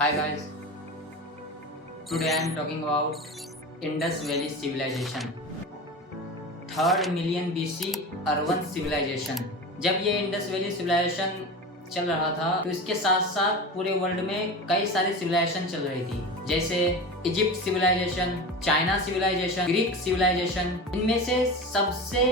Hi guys, today I am talking about Indus Valley Civilization. 3rd million BC urban civilization. जब ये Indus valley civilisation चल रहा था तो इसके साथ साथ पूरे वर्ल्ड में कई सारी सिविलाइजेशन चल रही थी, जैसे Egypt civilization, China civilization, Greek civilization. इनमें से सबसे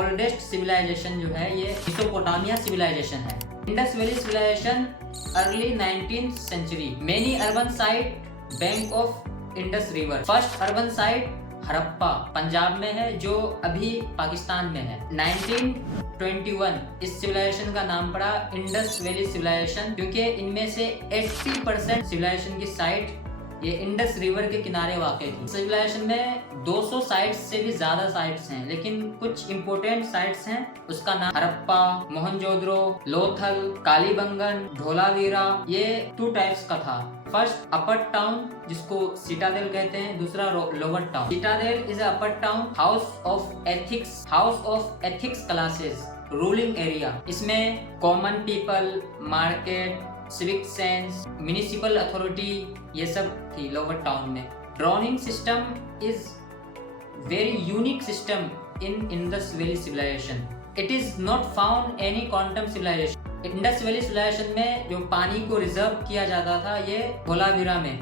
ओल्डेस्ट सिविलाइजेशन जो है ये मेसोपोटामिया सिविलाइजेशन है। Indus valley civilization early 19th century, many urban site bank of Indus river. First urban site Harappa Punjab में है, जो अभी पाकिस्तान में है। 1921 इस सिविलाइजेशन का नाम पड़ा इंडस वैली सिविलाइजेशन, क्योंकि इनमें से 80% सिविलाइजेशन की साइट ये इंडस रिवर के किनारे वाक़ थी। सिविलाइजेशन में 200 साइट्स से भी ज्यादा साइट्स हैं, लेकिन कुछ इंपोर्टेंट साइट्स हैं। उसका नाम हड़प्पा, मोहनजोदड़ो, लोथल, कालीबंगन, धोलावीरा। ये 2 टाइप्स का था। फर्स्ट अपर टाउन, जिसको सिटाडेल कहते हैं, दूसरा lower town. Citadel is upper town, house of ethics classes, ruling area. इसमें common people, market, civic sense, municipal authority, ये सब थी लोअर टाउन में। Drawing system is very unique system in Indus valley civilization. It is not found any quantum civilization. Indus valley civilization में जो पानी को reserve किया जाता था ये धोलावीरा में,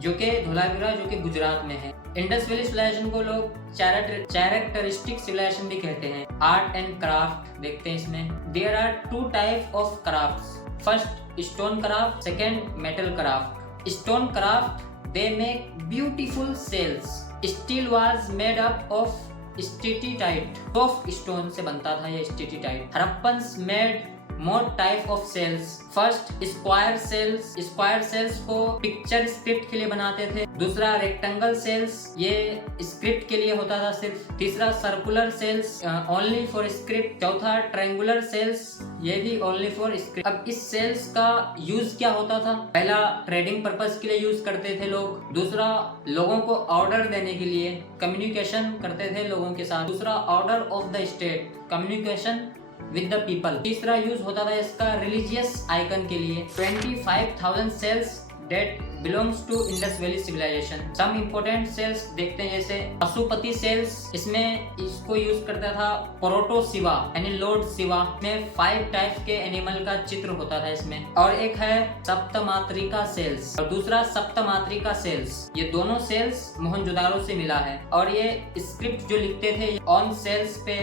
जो कि गुजरात में है। इंडस वैली सिविलाइजेशन को लोग कैरेक्टरिस्टिक सिविलाइजेशन भी कहते हैं। आर्ट एंड क्राफ्ट देखते हैं इसमें। There are 2 type of crafts. First stone craft, second metal craft. Stone craft they make beautiful seals. Steel was made up of steatite, soft stone से बनता था ये steatite. Harappans made more type of seals. First square seals को picture script के लिए बनाते थे। दूसरा रेक्टेंगल सेल्स, ये स्क्रिप्ट के लिए होता था सिर्फ। तीसरा circular seals, only for script. चौथा ट्रायंगुलर सेल्स, ये भी ओनली फॉर स्क्रिप्ट। अब इस सेल्स का यूज क्या होता था? पहला ट्रेडिंग पर्पस के लिए यूज करते थे लोग। दूसरा लोगों को ऑर्डर देने के लिए, कम्युनिकेशन करते थे लोगों के साथ। दूसरा order of the state, communication with the people. तीसरा यूज होता था इसका रिलीजियस आइकन के लिए। 25,000 seals that belongs to Indus valley civilization. Some important seals देखते हैं, जैसे पशुपति सेल्स। इसमें इसको यूज करता था प्रोटो शिवा यानी लॉर्ड शिवा। में 5 टाइप्स के एनिमल का चित्र होता था इसमें। और एक है सप्तमात्रिका सेल्स और दूसरा सप्तमात्रिका सेल्स। ये दोनों सेल्स मोहनजोदारो से मिला है। और ये स्क्रिप्ट जो लिखते थे ऑन सेल्स पे,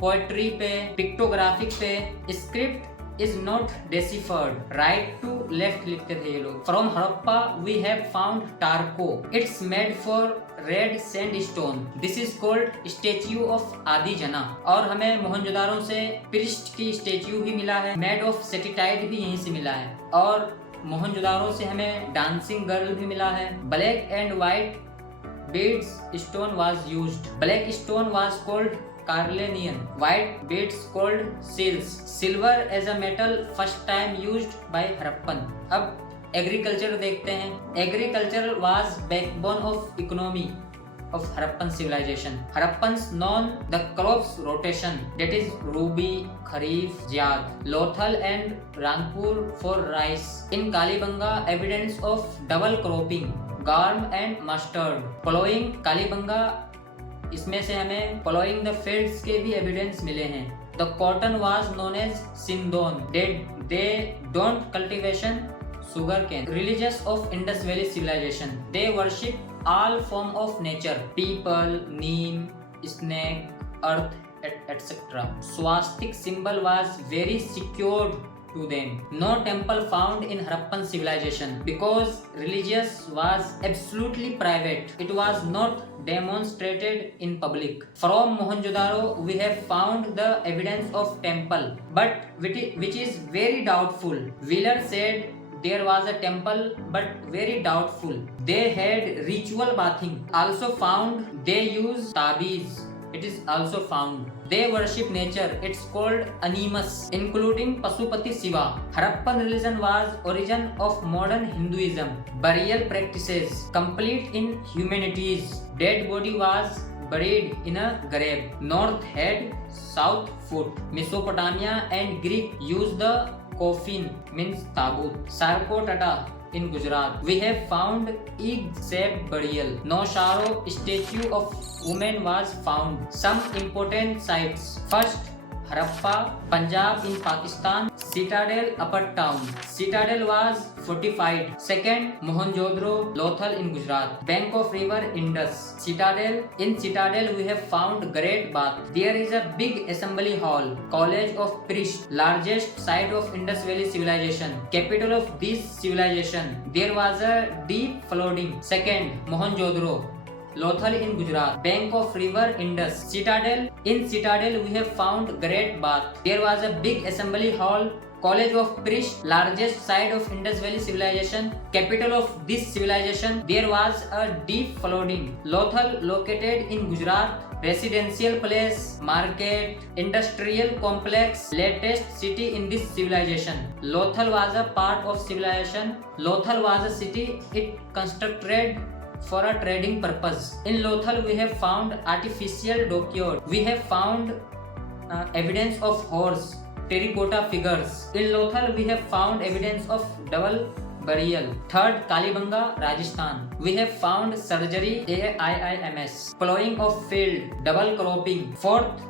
पोएट्री पे, पिक्टोग्राफिक पे। Script is not deciphered, right to left लिखते थे ये लोग। From Harappa we have found torso. It's made for red sandstone. This is called statue of आदि जना। और हमें मोहनजोदारो से प्रिस्ट की स्टेच्यू भी मिला है, मेड ऑफ सेटिटाइट भी यहीं से मिला है। और मोहनजोदारो से हमें डांसिंग गर्ल भी मिला है। Black and white beads stone was used. Black stone was called carnelian, white beads called seals. Silver as a metal first time used by Harappan. अब एग्रीकल्चर देखते हैं। Agriculture was backbone of economy of Harappan civilization. Harappans known the crops rotation, that is ruby, kharif, jad, lothal and rangpur for rice. In Kalibanga evidence of double cropping, garm and mustard. Following Kalibanga, इसमें से हमें following the fields के भी evidence मिले हैं। The cotton was known as sindon. They don't cultivation sugarcane. Religious of Indus valley civilization, they worship all form of nature, peepal, neem, snake, earth etcetera. Swastik symbol was very secured to them. No temple found in Harappan civilization because religious was absolutely private. It was not demonstrated in public. From Mohenjo-daro we have found the evidence of temple, but which is very doubtful. Wheeler said there was a temple but very doubtful. They had ritual bathing. Also found they use tabiz. It is also found. They worship nature. It's called animus, including Pasupati Shiva. Harappan religion was origin of modern Hinduism. Burial practices complete in humanities. Dead body was buried in a grave. North head, south foot. Mesopotamia and Greek used the coffin, means tabut. Sarcophagus in Gujarat. We have found egg-shaped burial. Nosharo statue of woman was found. Some important sites. First, Harappa, Punjab in Pakistan. Citadel, Upper Town. Citadel was fortified. Second, Mohenjo-daro, Lothal in Gujarat. Bank of river Indus. Citadel. In Citadel we have found Great Bath. There is a big assembly hall. College of Priests. Largest site of Indus Valley civilization. Capital of this civilization. There was a deep flooding. Second, Mohenjo-daro, Lothal in Gujarat. Bank of river Indus. Citadel. In Citadel we have found Great Bath. There was a big assembly hall. College of Priests. Largest site of Indus Valley civilization. Capital of this civilization. There was a deep flooding. Lothal located in Gujarat. Residential place, market, industrial complex, latest city in this civilization. Lothal was a part of civilization. Lothal was a city. It constructed for a trading purpose. In Lothal we have found artificial dockyard. We have found evidence of horse, terracotta figures. In Lothal we have found evidence of double burial. Third, Kalibanga, Rajasthan. We have found surgery, AIIMS, plowing of field, double cropping. Fourth,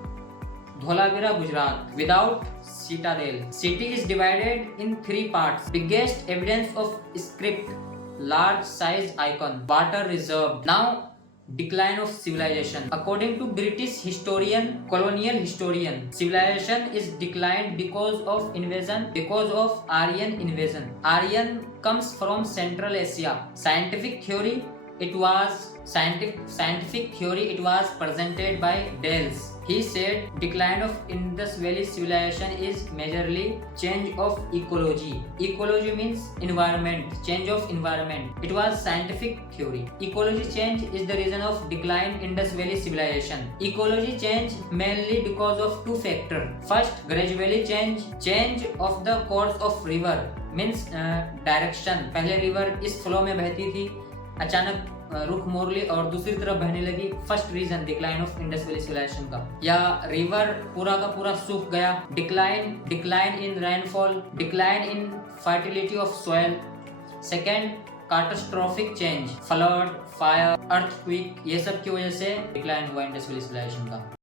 Dholavira, Gujarat, without citadel. City is divided in 3 parts. Biggest evidence of script, large size icon, water reserve. Now, decline of civilization. According to British historian, colonial historian, civilization is declined because of invasion, because of Aryan invasion. Aryan comes from Central Asia. Scientific theory, it was presented by Dales. He said decline of Indus Valley civilization is majorly change of ecology. Ecology means environment, change of environment. It was scientific theory. Ecology change is the reason of decline Indus Valley civilization. Ecology change mainly because of 2 factors. First, gradually change of the course of river means direction. पहले river इस flow में बहती थी, अचानक रुख मोड़ ली और दूसरी तरफ बहने लगी. First reason decline of Indus valley civilization का. या रिवर पूरा का पूरा सूख गया. Decline in rainfall, decline in fertility of soil. Second, catastrophic change, flood, fire, earthquake, ये सब की वजह से डिक्लाइन हुआ इंडस वैली सिविलाइजेशन का.